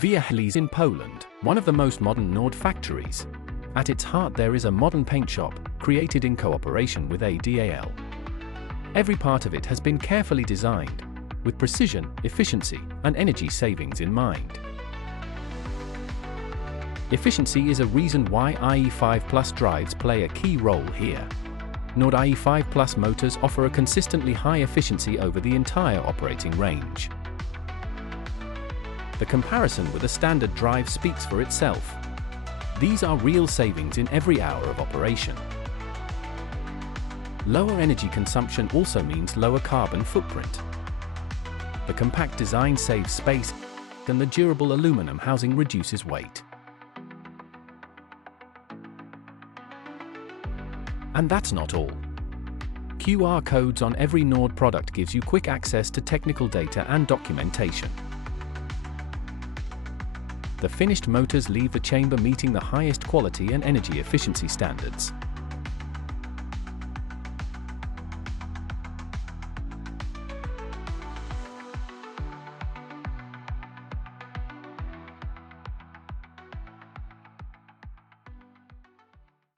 Wiechlice in Poland, one of the most modern NORD factories. At its heart there is a modern paint shop, created in cooperation with ADAL. Every part of it has been carefully designed, with precision, efficiency, and energy savings in mind. Efficiency is a reason why IE5+ drives play a key role here. NORD IE5+ motors offer a consistently high efficiency over the entire operating range. The comparison with a standard drive speaks for itself. These are real savings in every hour of operation. Lower energy consumption also means lower carbon footprint. The compact design saves space, and the durable aluminum housing reduces weight. And that's not all. QR codes on every NORD product gives you quick access to technical data and documentation. The finished motors leave the chamber meeting the highest quality and energy efficiency standards.